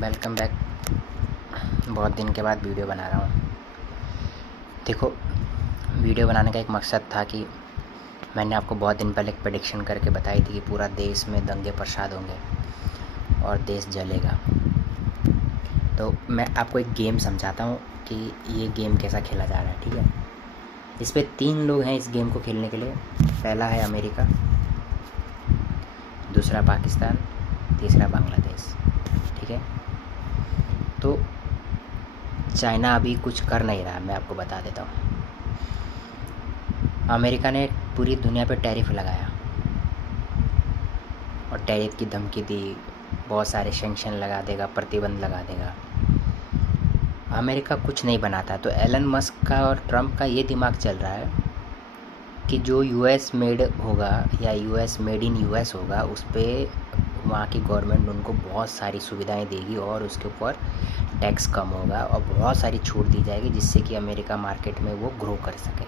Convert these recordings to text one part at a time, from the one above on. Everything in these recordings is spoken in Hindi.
Welcome back. बहुत दिन के बाद वीडियो बना रहा हूँ। देखो, वीडियो बनाने का एक मकसद था कि मैंने आपको बहुत दिन पहले एक प्रेडिक्शन करके बताई थी कि पूरा देश में दंगे फसाद होंगे और देश जलेगा। तो मैं आपको एक गेम समझाता हूँ कि ये गेम कैसा खेला जा रहा है। ठीक है, इस पे 3 लोग हैं इस गेम को खेलने के लिए। पहला है अमेरिका, दूसरा पाकिस्तान, तीसरा बांग्लादेश। ठीक है, तो चाइना अभी कुछ कर नहीं रहा, मैं आपको बता देता हूँ। अमेरिका ने पूरी दुनिया पे टैरिफ लगाया और टैरिफ की धमकी दी, बहुत सारे सैंक्शन लगा देगा, प्रतिबंध लगा देगा। अमेरिका कुछ नहीं बनाता। तो एलन मस्क का और ट्रम्प का ये दिमाग चल रहा है कि जो यूएस मेड होगा या यूएस मेड इन यूएस होगा, उस पर वहाँ की गवर्नमेंट उनको बहुत सारी सुविधाएं देगी और उसके ऊपर टैक्स कम होगा और बहुत सारी छूट दी जाएगी, जिससे कि अमेरिका मार्केट में वो ग्रो कर सके।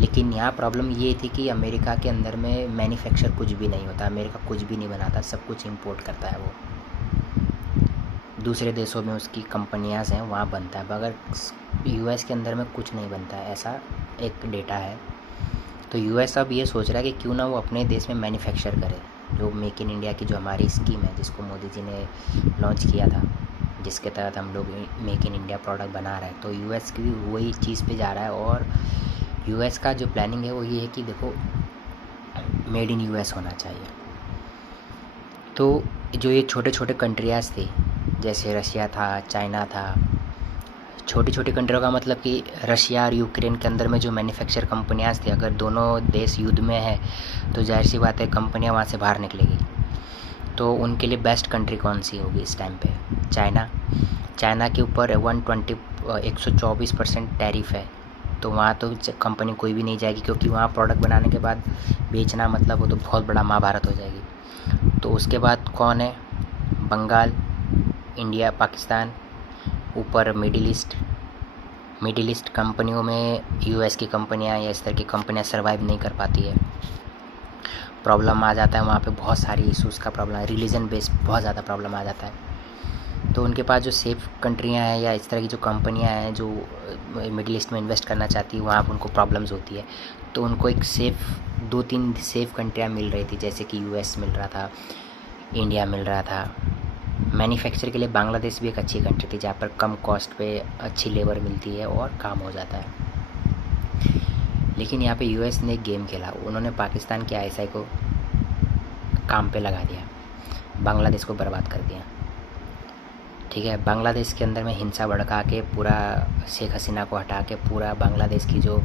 लेकिन यहाँ प्रॉब्लम ये थी कि अमेरिका के अंदर में मैन्युफैक्चर कुछ भी नहीं होता, अमेरिका कुछ भी नहीं बनाता, सब कुछ इंपोर्ट करता है। वो दूसरे देशों में उसकी कंपनियाँ हैं, वहाँ बनता है, मगर यूएस के अंदर में कुछ नहीं बनता है, ऐसा एक डेटा है। तो यूएस अब ये सोच रहा है कि क्यों ना वो अपने देश में मैन्युफैक्चर करे। जो मेक इन इंडिया की जो हमारी स्कीम है, जिसको मोदी जी ने लॉन्च किया था, जिसके तहत हम लोग मेक इन इंडिया प्रोडक्ट बना रहे हैं, तो यूएस की वही चीज़ पे जा रहा है। और यूएस का जो प्लानिंग है वो ये है कि देखो, मेड इन यूएस होना चाहिए। तो जो ये छोटे छोटे कंट्रियाज़ थी, जैसे रशिया था, चाइना था, छोटी छोटी कंट्रियों का मतलब कि रशिया और यूक्रेन के अंदर में जो मैन्युफैक्चर कंपनियाँ थी, अगर दोनों देश युद्ध में है तो जाहिर सी बात है कंपनियाँ वहाँ से बाहर निकलेगी। तो उनके लिए बेस्ट कंट्री कौन सी होगी इस टाइम पे? चाइना। चाइना के ऊपर 124% टैरिफ है, तो वहाँ तो कंपनी कोई भी नहीं जाएगी, क्योंकि वहाँ प्रोडक्ट बनाने के बाद बेचना मतलब वो तो बहुत बड़ा महाभारत हो जाएगी। तो उसके बाद कौन है? बंगाल, इंडिया, पाकिस्तान, ऊपर मिडिल ईस्ट कंपनियों में यूएस की कंपनियां या इस तरह की कंपनियां सर्वाइव नहीं कर पाती है, प्रॉब्लम आ जाता है वहाँ पे, बहुत सारी इशूज़ का प्रॉब्लम है, रिलीजन बेस्ड बहुत ज़्यादा प्रॉब्लम आ जाता है। तो उनके पास जो सेफ़ कंट्रियां हैं या इस तरह की जो कंपनियां हैं जो मिडिल ईस्ट में इन्वेस्ट करना चाहती है, वहाँ पर उनको प्रॉब्लम्स होती है। तो उनको एक सेफ़ 2-3 सेफ़ कंट्रियाँ मिल रही थी, जैसे कि यूएस मिल रहा था, इंडिया मिल रहा था। मैन्युफैक्चर के लिए बांग्लादेश भी एक अच्छी कंट्री थी, जहाँ पर कम कॉस्ट पे अच्छी लेबर मिलती है और काम हो जाता है। लेकिन यहाँ पे यूएस ने एक गेम खेला, उन्होंने पाकिस्तान के आईएसआई को काम पे लगा दिया, बांग्लादेश को बर्बाद कर दिया। ठीक है, बांग्लादेश के अंदर में हिंसा भड़का के पूरा शेख हसीना को हटा के पूरा बांग्लादेश की जो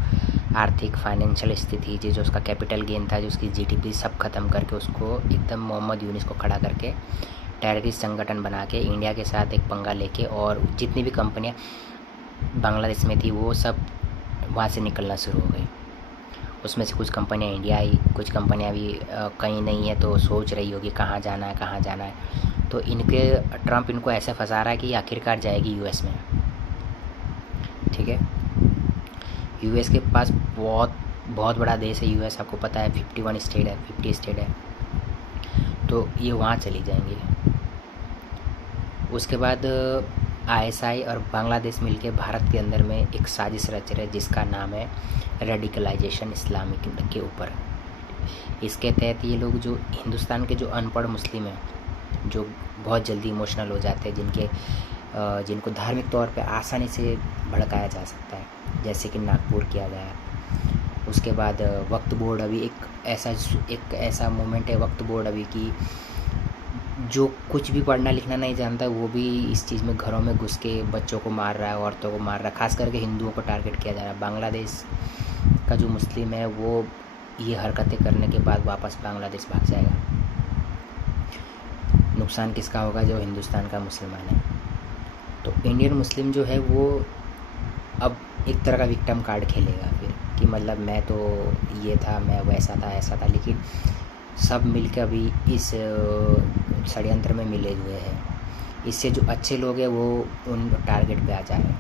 आर्थिक फाइनेंशियल स्थिति थी, जो उसका कैपिटल गेन था, जो उसकी जीडीपी, सब ख़त्म करके उसको एकदम मोहम्मद यूनिस को खड़ा करके टेररिस्ट संगठन बना के इंडिया के साथ एक पंगा लेके, और जितनी भी कंपनियां बांग्लादेश में थी वो सब वहाँ से निकलना शुरू हो गई। उसमें से कुछ कंपनियां इंडिया आई, कुछ कंपनियां भी कहीं नहीं है, तो सोच रही होगी कहाँ जाना है। तो ट्रम्प इनको ऐसे फंसा रहा है कि आखिरकार जाएगी यूएस में। ठीक है, यूएस के पास बहुत बड़ा देश है यूएस, आपको पता है 50 स्टेट है, तो ये वहाँ चली जाएंगी। उसके बाद आईएसआई और बांग्लादेश मिलके भारत के अंदर में एक साजिश रच रहे, जिसका नाम है रेडिकलाइजेशन इस्लामिक के ऊपर। इसके तहत ये लोग जो हिंदुस्तान के जो अनपढ़ मुस्लिम हैं, जो बहुत जल्दी इमोशनल हो जाते हैं, जिनको धार्मिक तौर पे आसानी से भड़काया जा सकता है, जैसे कि नागपुर किया गया। उसके बाद वक्फ बोर्ड अभी एक ऐसा मूवमेंट है, वक्फ बोर्ड अभी की, जो कुछ भी पढ़ना लिखना नहीं जानता वो भी इस चीज़ में घरों में घुस के बच्चों को मार रहा है, औरतों को मार रहा है, खास करके हिंदुओं को टारगेट किया जा रहा है। बांग्लादेश का जो मुस्लिम है वो ये हरकतें करने के बाद वापस बांग्लादेश भाग जाएगा। नुकसान किसका होगा? जो हिंदुस्तान का मुसलमान है। तो इंडियन मुस्लिम जो है वो अब एक तरह का विक्टिम कार्ड खेलेगा फिर, कि मतलब मैं तो ये था, मैं वैसा था, ऐसा था, लेकिन सब मिलकर अभी इस षड्यंत्र में मिले हुए हैं। इससे जो अच्छे लोग हैं वो उन टारगेट पे आ जा रहे हैं।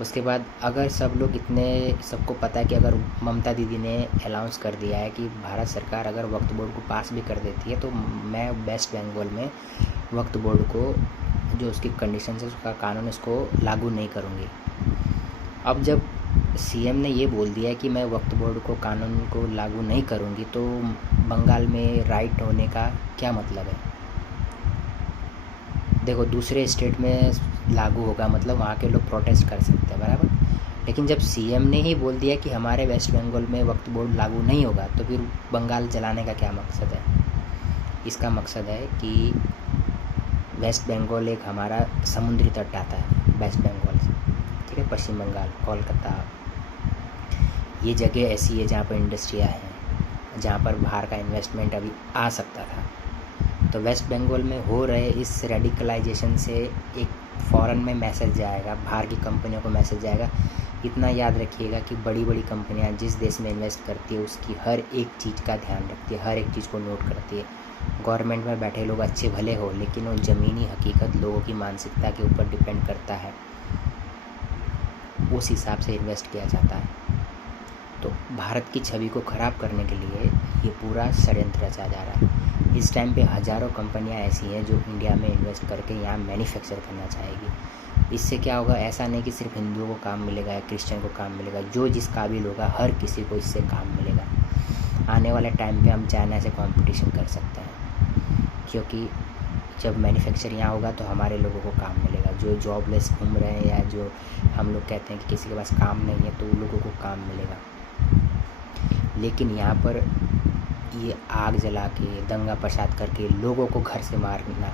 उसके बाद अगर सब लोग सबको पता है कि अगर ममता दीदी ने अनाउंस कर दिया है कि भारत सरकार अगर वक्फ बोर्ड को पास भी कर देती है, तो मैं वेस्ट बंगाल में वक्फ बोर्ड को जो उसकी कंडीशन है, उसका कानून, इसको लागू नहीं करूँगी। अब जब सीएम ने ये बोल दिया है कि मैं वक्फ बोर्ड को कानून को लागू नहीं करूँगी, तो बंगाल में राइट होने का क्या मतलब है? देखो, दूसरे स्टेट में लागू होगा मतलब वहाँ के लोग प्रोटेस्ट कर सकते हैं, बराबर। लेकिन जब सीएम ने ही बोल दिया कि हमारे वेस्ट बंगाल में वक्फ बोर्ड लागू नहीं होगा, तो फिर बंगाल जलाने का क्या मकसद है? इसका मकसद है कि वेस्ट बंगाल एक हमारा समुद्री तट आता है वेस्ट बंगाल से, ठीक है, पश्चिम बंगाल, कोलकाता, ये जगह ऐसी है जहाँ पर इंडस्ट्रियाँ हैं, जहाँ पर बाहर का इन्वेस्टमेंट अभी आ सकता था। तो वेस्ट बंगाल में हो रहे इस रेडिकलाइजेशन से एक फ़ॉरेन में मैसेज जाएगा, बाहर की कंपनियों को मैसेज जाएगा। इतना याद रखिएगा कि बड़ी बड़ी कंपनियां जिस देश में इन्वेस्ट करती है उसकी हर एक चीज़ का ध्यान रखती है, हर एक चीज़ को नोट करती है। गवर्नमेंट में बैठे लोग अच्छे भले हो, लेकिन वो ज़मीनी हकीकत लोगों की मानसिकता के ऊपर डिपेंड करता है, उस हिसाब से इन्वेस्ट किया जाता है। तो भारत की छवि को ख़राब करने के लिए ये पूरा षड्यंत्र रचा जा रहा है। इस टाइम पे हज़ारों कंपनियां ऐसी हैं जो इंडिया में इन्वेस्ट करके यहाँ मैन्युफैक्चर करना चाहेगी। इससे क्या होगा? ऐसा नहीं कि सिर्फ हिंदुओं को काम मिलेगा या क्रिश्चियन को काम मिलेगा, जो जिस काबिल होगा हर किसी को इससे काम मिलेगा। आने वाले टाइम पे हम चाइना से कंपटीशन कर सकते हैं, क्योंकि जब मैन्युफैक्चर यहाँ होगा तो हमारे लोगों को काम मिलेगा। जो जॉबलेस घूम रहे हैं या जो हम लोग कहते हैं कि किसी के पास काम नहीं है, तो उन लोगों को काम मिलेगा। लेकिन यहाँ पर ये आग जला के, दंगा फसाद करके लोगों को घर से मारना,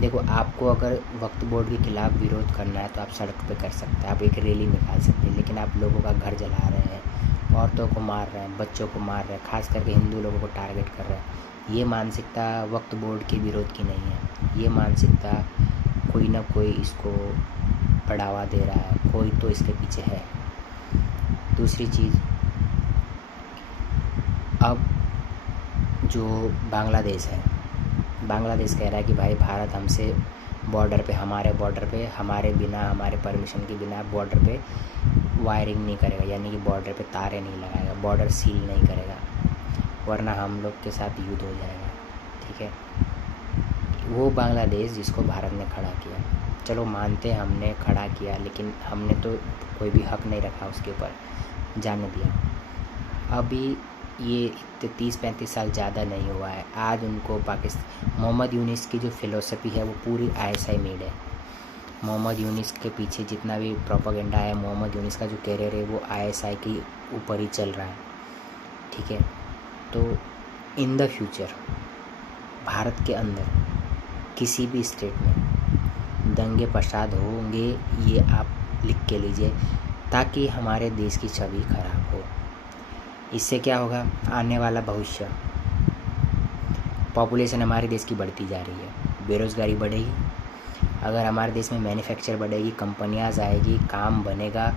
देखो, आपको अगर वक्फ बोर्ड के खिलाफ़ विरोध करना है तो आप सड़क पे कर सकते हैं, आप एक रैली निकाल सकते हैं, लेकिन आप लोगों का घर जला रहे हैं, औरतों को मार रहे हैं, बच्चों को मार रहे हैं, खास करके हिंदू लोगों को टारगेट कर रहे हैं। ये मानसिकता वक्फ बोर्ड के विरोध की नहीं है, ये मानसिकता कोई ना कोई इसको बढ़ावा दे रहा है, कोई तो इसके पीछे है। दूसरी चीज़, अब जो बांग्लादेश है, बांग्लादेश कह रहा है कि भाई भारत हमसे बॉर्डर पे, हमारे बॉर्डर पे हमारे बिना, हमारे परमिशन के बिना बॉर्डर पे वायरिंग नहीं करेगा, यानी कि बॉर्डर पे तारे नहीं लगाएगा, बॉर्डर सील नहीं करेगा, वरना हम लोग के साथ युद्ध हो जाएगा, ठीक है। वो बांग्लादेश जिसको भारत ने खड़ा किया, चलो मानते हैं हमने खड़ा किया, लेकिन हमने तो कोई भी हक नहीं रखा उसके ऊपर, जाने दिया। अभी ये 30-35 साल ज़्यादा नहीं हुआ है, आज उनको पाकिस्तान, मोहम्मद यूनिस की जो फ़िलोसफी है वो पूरी ISI मेड है। मोहम्मद यूनिस के पीछे जितना भी प्रोपेगेंडा है, मोहम्मद यूनिस का जो कैरियर है वो ISI के ऊपर ही चल रहा है, ठीक है। तो इन द फ्यूचर भारत के अंदर किसी भी स्टेट में दंगे फसाद होंगे, ये आप लिख के लीजिए, ताकि हमारे देश की छवि खराब हो। इससे क्या होगा? आने वाला भविष्य, पॉपुलेशन हमारे देश की बढ़ती जा रही है, बेरोज़गारी बढ़ेगी। अगर हमारे देश में मैन्युफैक्चर बढ़ेगी, कंपनियाँ आएगी, काम बनेगा,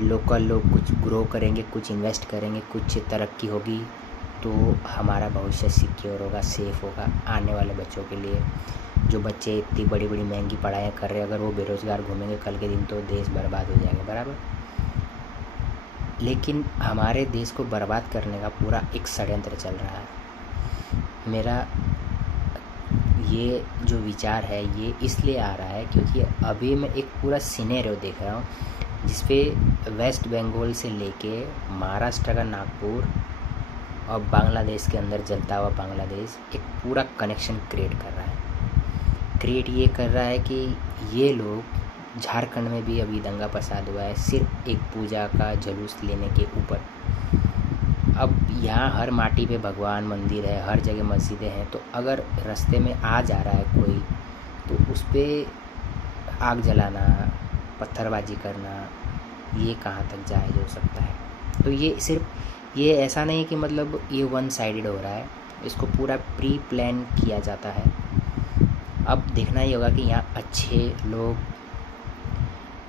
लोकल लोग कुछ ग्रो करेंगे, कुछ इन्वेस्ट करेंगे, कुछ तरक्की होगी, तो हमारा भविष्य सिक्योर होगा, सेफ़ होगा। आने वाले बच्चों के लिए, जो बच्चे इतनी बड़ी बड़ी महंगी पढ़ाइयाँ कर रहे हैं, अगर वो बेरोज़गार घूमेंगे कल के दिन, तो देश बर्बाद हो जाएगा, बराबर। लेकिन हमारे देश को बर्बाद करने का पूरा एक षड्यंत्र चल रहा है। मेरा ये जो विचार है ये इसलिए आ रहा है क्योंकि अभी मैं एक पूरा सिनेरियो देख रहा हूँ जिसपे वेस्ट बंगाल से लेके महाराष्ट्र का नागपुर और बांग्लादेश के अंदर जलता हुआ बांग्लादेश एक पूरा कनेक्शन क्रिएट कर रहा है। क्रिएट ये कर रहा है कि ये लोग, झारखंड में भी अभी दंगा फसाद हुआ है सिर्फ एक पूजा का जुलूस लेने के ऊपर। अब यहाँ हर माटी पे भगवान मंदिर है, हर जगह मस्जिदें हैं, तो अगर रास्ते में आ जा रहा है कोई तो उस पर आग जलाना, पत्थरबाजी करना, ये कहाँ तक जायज़ हो सकता है? तो ये सिर्फ ये ऐसा नहीं कि मतलब ये वन साइडेड हो रहा है, इसको पूरा प्री प्लान किया जाता है। अब देखना ही होगा कि यहाँ अच्छे लोग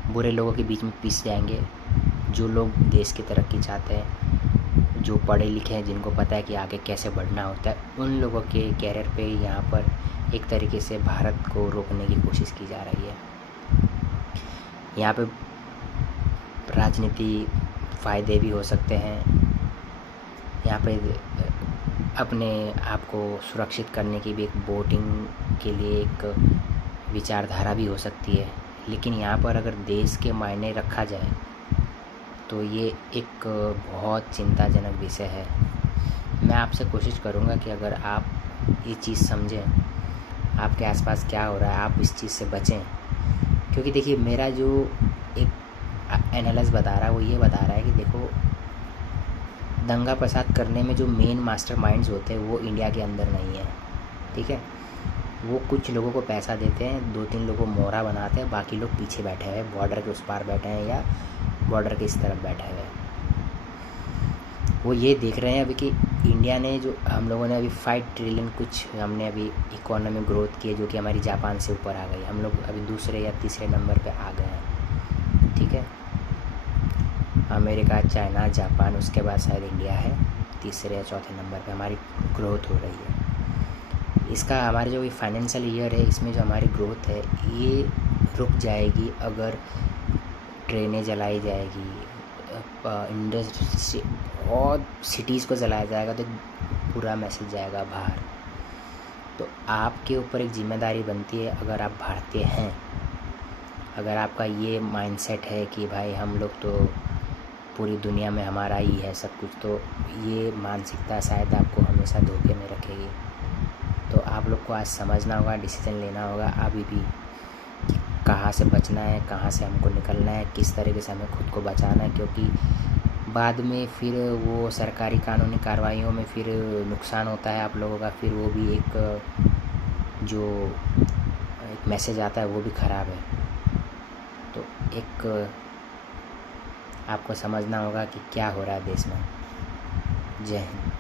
बुरे लोगों के बीच में पिस जाएंगे। जो लोग देश की तरक्की चाहते हैं, जो पढ़े लिखे हैं, जिनको पता है कि आगे कैसे बढ़ना होता है, उन लोगों के कैरियर पे यहाँ पर एक तरीके से भारत को रोकने की कोशिश की जा रही है। यहाँ पे राजनीति फ़ायदे भी हो सकते हैं, यहाँ पे अपने आप को सुरक्षित करने की भी एक वोटिंग के लिए एक विचारधारा भी हो सकती है, लेकिन यहाँ पर अगर देश के मायने रखा जाए तो ये एक बहुत चिंताजनक विषय है। मैं आपसे कोशिश करूँगा कि अगर आप ये चीज़ समझें, आपके आसपास क्या हो रहा है, आप इस चीज़ से बचें। क्योंकि देखिए, मेरा जो एक एनालिसिस बता रहा है वो ये बता रहा है कि देखो, दंगा फसाद करने में जो मेन मास्टरमाइंड्स होते हैं वो इंडिया के अंदर नहीं है, ठीक है। वो कुछ लोगों को पैसा देते हैं, 2-3 लोगों को मोहरा बनाते हैं, बाकी लोग पीछे बैठे हुए हैं, बॉर्डर के उस पार बैठे हैं या बॉर्डर के इस तरफ बैठे हुए हैं। वो ये देख रहे हैं अभी कि इंडिया ने जो, हम लोगों ने अभी 5 ट्रिलियन कुछ हमने अभी इकोनॉमी ग्रोथ की है, जो कि हमारी जापान से ऊपर आ गई। हम लोग अभी दूसरे या तीसरे नंबर पे आ गए हैं, ठीक है। अमेरिका, चाइना, जापान, उसके बाद शायद इंडिया है तीसरे या चौथे नंबर पे हमारी ग्रोथ हो रही है। इसका हमारे जो फाइनेंशियल ईयर है, इसमें जो हमारी ग्रोथ है ये रुक जाएगी अगर ट्रेनें जलाई जाएगी, इंडस्ट्री और सिटीज़ को जलाया जाएगा, तो पूरा मैसेज जाएगा बाहर। तो आपके ऊपर एक जिम्मेदारी बनती है, अगर आप भारतीय हैं, अगर आपका ये माइंडसेट है कि भाई हम लोग तो पूरी दुनिया में हमारा ही है सब कुछ, तो ये मानसिकता शायद आपको हमेशा धोखे में रखेगी। तो आप लोग को आज समझना होगा, डिसीजन लेना होगा अभी भी कि कहाँ से बचना है, कहाँ से हमको निकलना है, किस तरीके से हमें खुद को बचाना है। क्योंकि बाद में फिर वो सरकारी कानूनी कार्रवाइयों में फिर नुकसान होता है आप लोगों का, फिर वो भी एक जो एक मैसेज आता है वो भी ख़राब है। तो एक आपको समझना होगा कि क्या हो रहा है देश में। जय हिंद।